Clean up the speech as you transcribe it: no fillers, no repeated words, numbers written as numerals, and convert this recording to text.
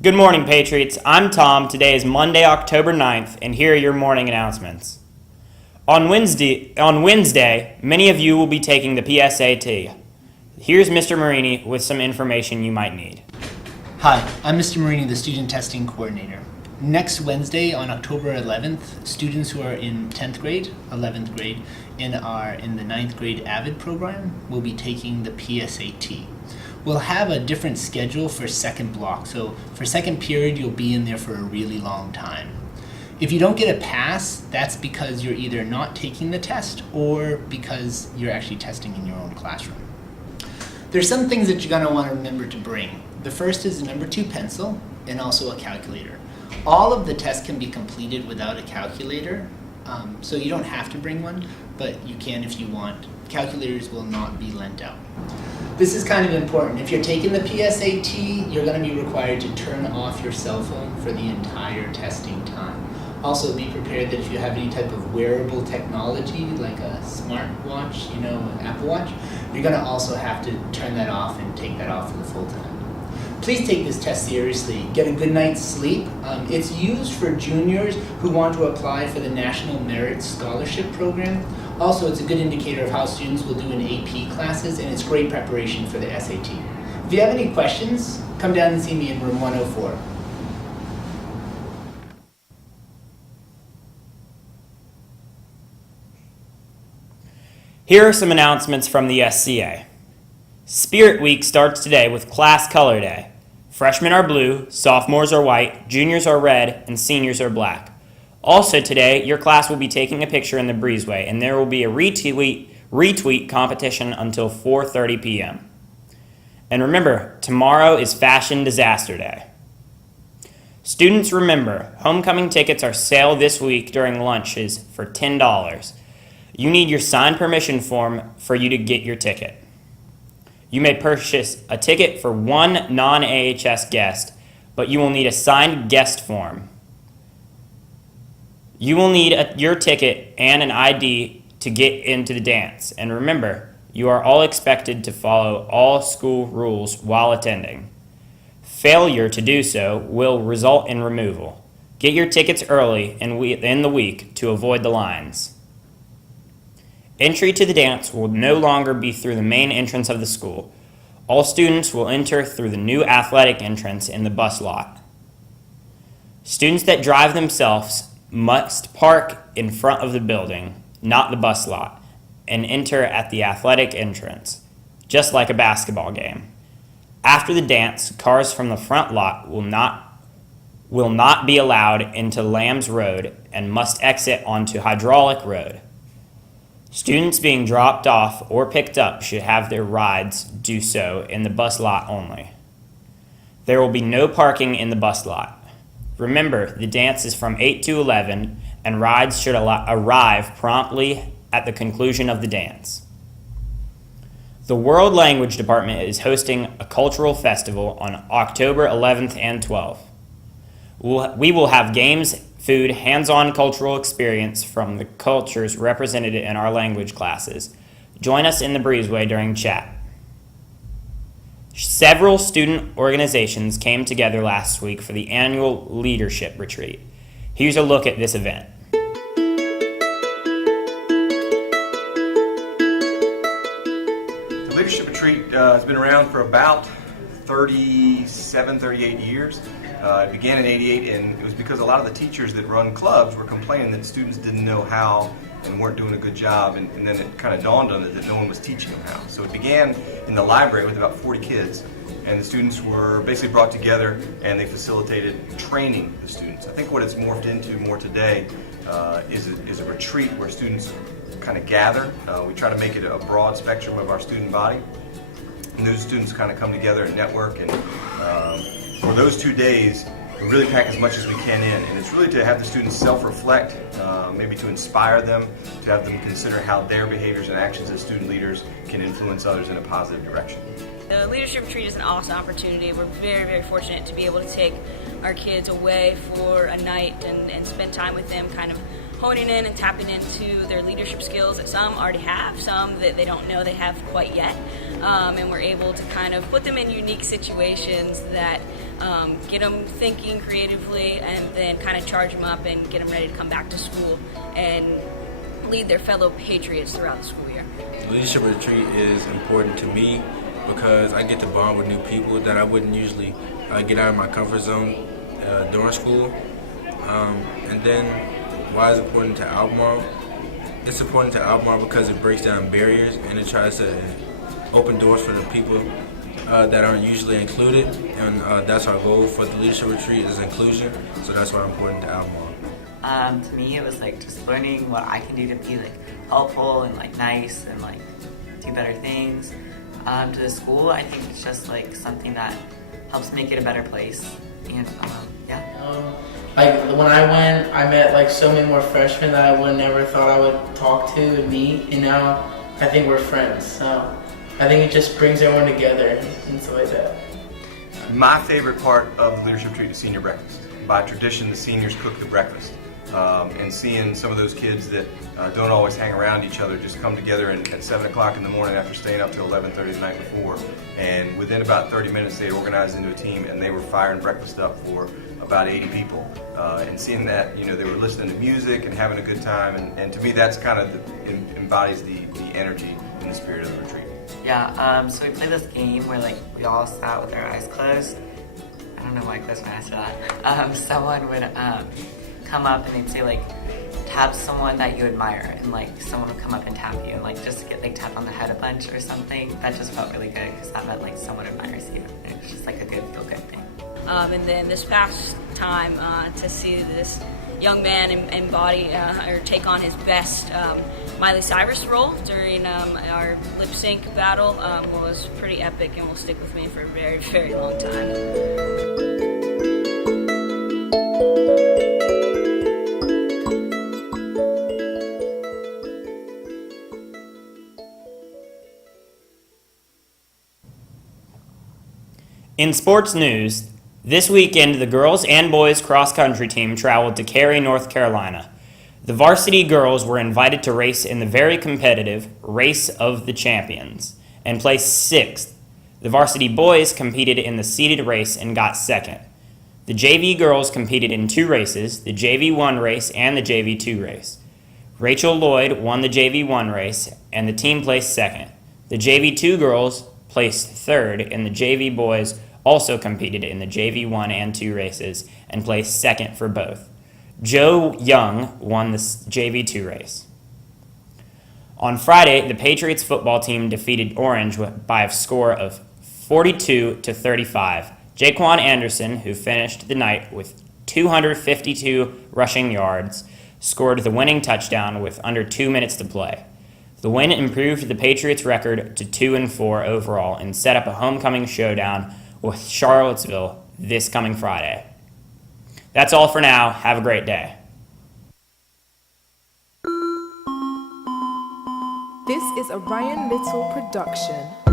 Good morning, Patriots. I'm Tom. Today is Monday, October 9th, and here are your morning announcements. On Wednesday, many of you will be taking the PSAT. Here's Mr. Marini with some information you might need. Hi, I'm Mr. Marini, the Student Testing Coordinator. Next Wednesday, on October 11th, students who are in 10th grade, 11th grade, and are in the 9th grade AVID program will be taking the PSAT. We'll have a different schedule for second block, so for second period, you'll be in there for a really long time. If you don't get a pass, that's because you're either not taking the test or because you're actually testing in your own classroom. There's some things that you're going to want to remember to bring. The first is the number 2 pencil and also a calculator. All of the tests can be completed without a calculator, so you don't have to bring one, but you can if you want. Calculators will not be lent out. This is kind of important. If you're taking the PSAT, you're going to be required to turn off your cell phone for the entire testing time. Also, be prepared that if you have any type of wearable technology, like a smartwatch, an Apple Watch, you're going to also have to turn that off and take that off for the full time. Please take this test seriously. Get a good night's sleep. It's used for juniors who want to apply for the National Merit Scholarship Program. Also, it's a good indicator of how students will do in AP classes, and it's great preparation for the SAT. If you have any questions, come down and see me in room 104. Here are some announcements from the SCA. Spirit Week starts today with Class Color Day. Freshmen are blue, sophomores are white, juniors are red, and seniors are black. Also today, your class will be taking a picture in the breezeway, and there will be a retweet competition until 4:30 p.m. And remember, tomorrow is Fashion Disaster Day. Students, remember, homecoming tickets are sale this week during lunches for $10. You need your signed permission form for you to get your ticket. You may purchase a ticket for one non-AHS guest, but you will need a signed guest form. You will need your ticket and an ID to get into the dance. And remember, you are all expected to follow all school rules while attending. Failure to do so will result in removal. Get your tickets early in the week to avoid the lines. Entry to the dance will no longer be through the main entrance of the school. All students will enter through the new athletic entrance in the bus lot. Students that drive themselves must park in front of the building, not the bus lot, and enter at the athletic entrance, just like a basketball game. After the dance, cars from the front lot will not be allowed into Lambs Road and must exit onto Hydraulic Road. Students being dropped off or picked up should have their rides do so in the bus lot only. There will be no parking in the bus lot. Remember, the dance is from 8 to 11, and rides should arrive promptly at the conclusion of the dance. The World Language Department is hosting a cultural festival on October 11th and 12th. We will have games, food, hands-on cultural experience from the cultures represented in our language classes. Join us in the breezeway during chat. Several student organizations came together last week for the annual leadership retreat. Here's a look at this event. The leadership retreat has been around for about 38 years. It began in '88, and it was because a lot of the teachers that run clubs were complaining that students didn't know how and weren't doing a good job, and then it kind of dawned on it that no one was teaching them how. So it began in the library with about 40 kids, and the students were basically brought together and they facilitated training the students. I think what it's morphed into more today is a retreat where students kind of gather. We try to make it a broad spectrum of our student body, and those students kind of come together and network, and for those 2 days we really pack as much as we can in, and it's really to have the students self-reflect, maybe to inspire them, to have them consider how their behaviors and actions as student leaders can influence others in a positive direction. The Leadership Retreat is an awesome opportunity. We're very, very fortunate to be able to take our kids away for a night and spend time with them kind of honing in and tapping into their leadership skills that some already have, some that they don't know they have quite yet. And we're able to kind of put them in unique situations that get them thinking creatively, and then kind of charge them up and get them ready to come back to school and lead their fellow patriots throughout the school year. The leadership retreat is important to me because I get to bond with new people that I wouldn't usually get out of my comfort zone during school. And then why is it important to Albemarle? It's important to Albemarle because it breaks down barriers and it tries to open doors for the people that aren't usually included, and that's our goal for the leadership retreat is inclusion, so that's why it's important to Albemarle. To me, it was like just learning what I can do to be like helpful and like nice and like do better things. To the school, I think it's just like something that helps make it a better place, and yeah. Like when I went, I met like so many more freshmen that I would never thought I would talk to and meet, and now I think we're friends. So I think it just brings everyone together and stuff like that. My favorite part of the leadership retreat is senior breakfast. By tradition, the seniors cook the breakfast. And seeing some of those kids that don't always hang around each other just come together at 7 o'clock in the morning after staying up till 11:30 the night before. And within about 30 minutes, they had organized into a team and they were firing breakfast up for about 80 people. And seeing that, you know, they were listening to music and having a good time. And to me, that's kind of embodies the energy and the spirit of the retreat. Yeah, so we played this game where like we all sat with our eyes closed. I don't know why I closed my eyes for that. Someone would come up and they'd say like, tap someone that you admire, and like someone would come up and tap you and like just get like tapped on the head a bunch or something. That just felt really good because that meant like someone admires you. It was just like a good feel good thing. And then this past time to see this young man embody or take on his best Miley Cyrus role during our lip sync battle was pretty epic and will stick with me for a very, very long time. In sports news, this weekend the girls and boys cross-country team traveled to Cary, North Carolina. The varsity girls were invited to race in the very competitive Race of the Champions and placed 6th. The varsity boys competed in the seeded race and got 2nd. The JV girls competed in 2 races, the JV1 race and the JV2 race. Rachel Lloyd won the JV1 race and the team placed 2nd. The JV2 girls placed 3rd and the JV boys also competed in the JV1 and 2 races and placed 2nd for both. Joe Young won the JV2 race. On Friday, the Patriots football team defeated Orange by a score of 42-35. Jaquan Anderson, who finished the night with 252 rushing yards, scored the winning touchdown with under 2 minutes to play. The win improved the Patriots' record to 2-4 overall and set up a homecoming showdown with Charlottesville this coming Friday. That's all for now. Have a great day. This is a Ryan Little production.